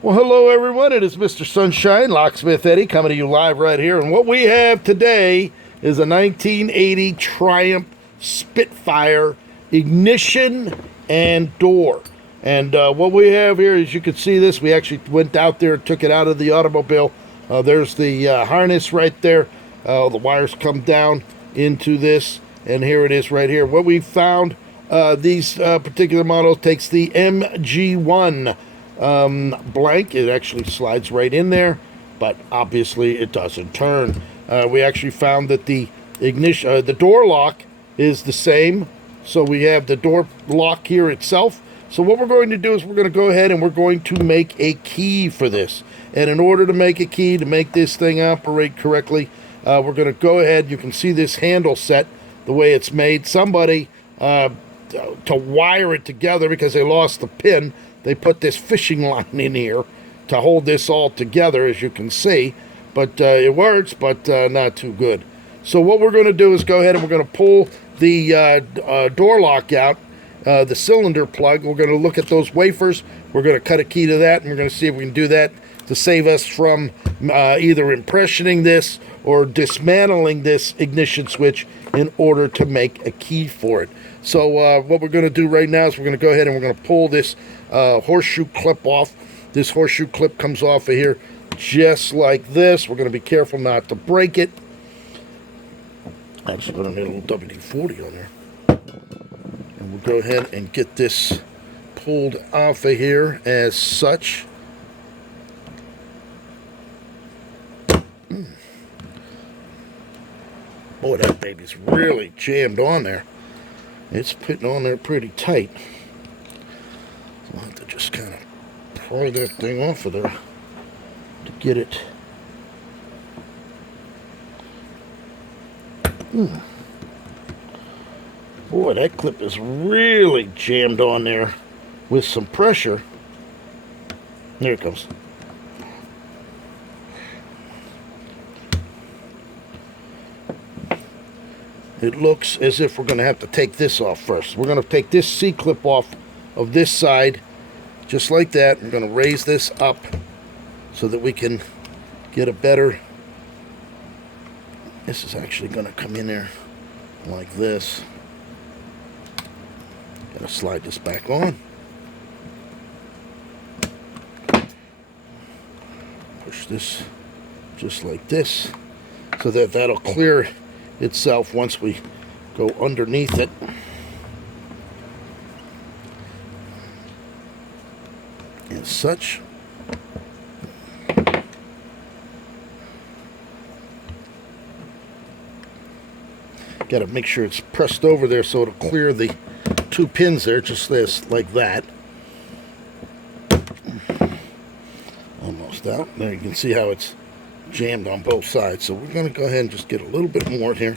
Well, hello everyone. It is Mr. Sunshine, Locksmith Eddie, coming to you live right here. And what we have today is a 1980 Triumph Spitfire ignition and door. And what we have here, as you can see this, we actually went out there and took it out of the automobile. There's the harness right there. The wires come down into this, and here it is right here. What we found, these particular models takes the MG1 blank. It actually slides right in there, but obviously it doesn't turn. We actually found that the ignition, the door lock is the same. So we have the door lock here itself. So what we're going to do is we're going to go ahead and we're going to make a key for this. And in order to make a key, to make this thing operate correctly, we're going to go ahead. You can see this handle set, the way it's made. Somebody, to wire it together because they lost the pin, they put this fishing line in here to hold this all together, as you can see. But it works, but not too good. So what we're going to do is go ahead and we're going to pull the door lock out, the cylinder plug. We're going to look at those wafers. We're going to cut a key to that, and we're going to see if we can do that to save us from either impressioning this or dismantling this ignition switch in order to make a key for it. So what we're going to do right now is we're going to go ahead and we're going to pull this horseshoe clip off. This horseshoe clip comes off of here just like this. We're going to be careful not to break it. Actually going to need a little WD-40 on there. And we'll go ahead and get this pulled off of here as such. Boy, that baby's really jammed on there. It's putting on there pretty tight. So I'll have to just kind of pry that thing off of there to get it. Boy, that clip is really jammed on there with some pressure. There it comes. It looks as if we're going to have to take this off first. We're going to take this C-clip off of this side, just like that. We're going to raise this up so that we can get a better... This is actually going to come in there like this. Got to slide this back on. Push this just like this so that that'll clear itself once we go underneath it. As such. Got to make sure it's pressed over there so it'll clear the two pins there, just this, like that. Almost out. There you can see how it's jammed on both sides. So we're going to go ahead and just get a little bit more here.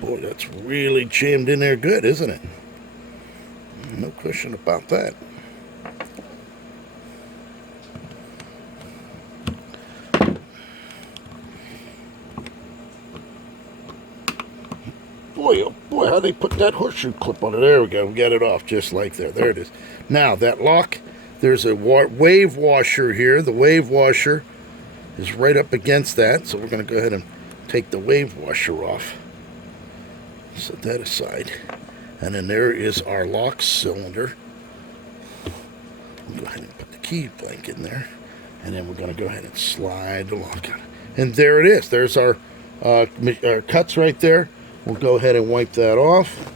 Boy, that's really jammed in there good, isn't it? No question about that. Boy, oh boy, how they put that horseshoe clip on it. There we go. We got it off just like there. There it is. Now, that lock, there's a wave washer here. The wave washer is right up against that. So we're going to go ahead and take the wave washer off. Set that aside. And then there is our lock cylinder. We'll go ahead and put the key blank in there. And then we're going to go ahead and slide the lock out. And there it is. There's our cuts right there. We'll go ahead and wipe that off.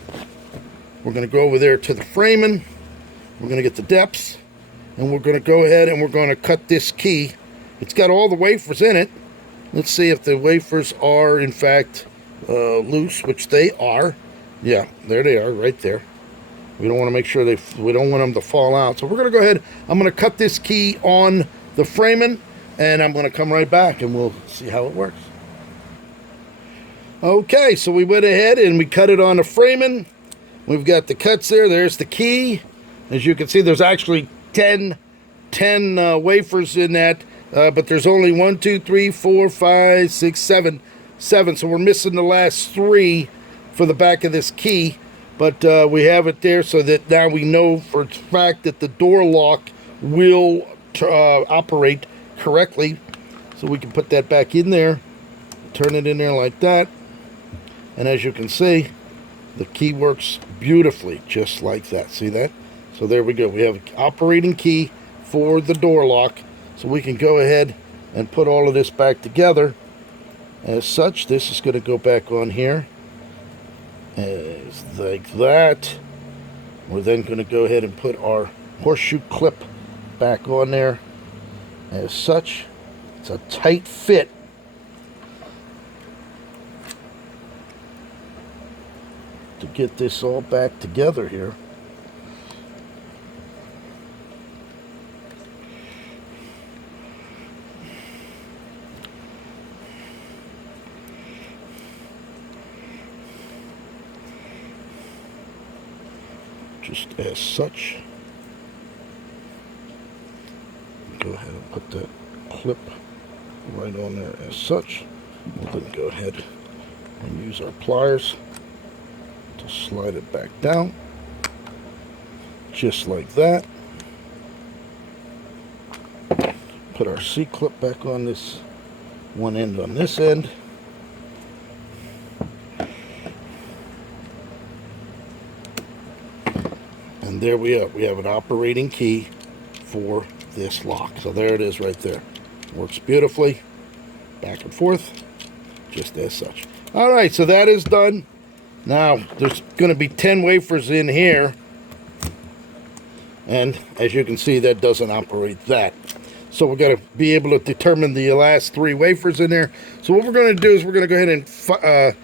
We're going to go over there to the framing. We're going to get the depths. And we're going to go ahead and we're going to cut this key. It's got all the wafers in it. Let's see if the wafers are, in fact, loose, which they are. Yeah, there they are, right there. We don't want to make sure we don't want them to fall out. So we're going to go ahead. I'm going to cut this key on the framing, and I'm going to come right back, and we'll see how it works. Okay, so we went ahead and we cut it on the framing. We've got the cuts there. There's the key. As you can see, there's actually 10 wafers in that. but there's only 1, 2, 3, 4, 5, 6, 7. So we're missing the last 3 for the back of this key. But we have it there so that now we know for a fact that the door lock will operate correctly. So we can put that back in there, turn it in there like that. And as you can see, the key works beautifully, just like that. See that? So there we go. We have an operating key for the door lock. So we can go ahead and put all of this back together. As such, this is going to go back on here. As like that. We're then going to go ahead and put our horseshoe clip back on there. As such, it's a tight fit. To get this all back together here. Just as such. Go ahead and put that clip right on there as such. We'll then go ahead and use our pliers to slide it back down. Just like that. Put our C-clip back on this one end on this end. And there we are. We have an operating key for this lock. So there it is right there. Works beautifully. Back and forth. Just as such. Alright, so that is done. Now, there's going to be 10 wafers in here. And as you can see, that doesn't operate that. So we're going to be able to determine the last 3 wafers in there. So what we're going to do is we're going to go ahead and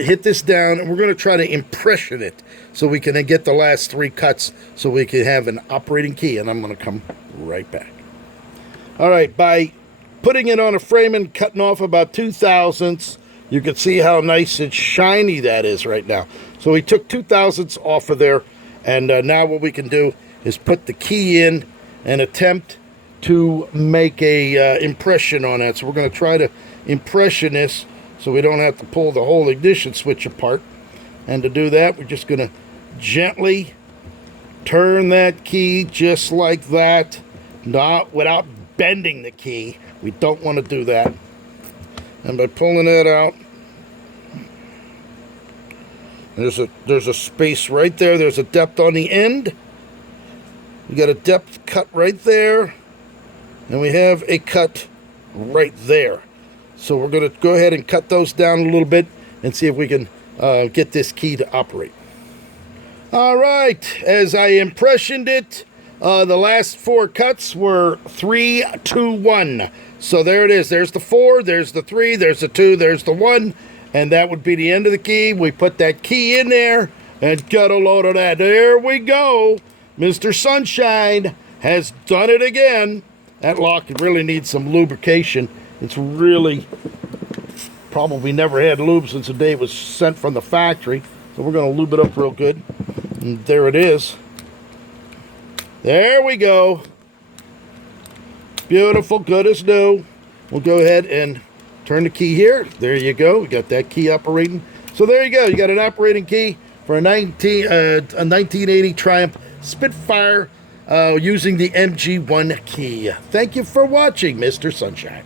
hit this down, and we're going to try to impression it so we can get the last 3 cuts so we can have an operating key. And I'm going to come right back. All right, by putting it on a frame and cutting off about 2/1000ths, you can see how nice and shiny that is right now. So we took 2/1000ths off of there, and now what we can do is put the key in and attempt to make a impression on that. So we're going to try to impression this so we don't have to pull the whole ignition switch apart. And to do that, we're just going to gently turn that key just like that, not without bending the key. We don't want to do that. And by pulling that out, there's a space right there. There's a depth on the end. We got a depth cut right there. And we have a cut right there. So we're going to go ahead and cut those down a little bit and see if we can get this key to operate. All right, as I impressioned it, the last 4 cuts were 3, 2, 1. So there it is. There's the 4, there's the 3, there's the 2, there's the 1. And that would be the end of the key. We put that key in there and got a load of that. There we go. Mr. Sunshine has done it again. That lock really needs some lubrication. It's really probably never had lube since the day it was sent from the factory. So we're going to lube it up real good. And there it is. There we go. Beautiful, good as new. We'll go ahead and turn the key here. There you go. We got that key operating. So there you go. You got an operating key for a 1980 Triumph Spitfire using the MG1 key. Thank you for watching, Mr. Sunshine.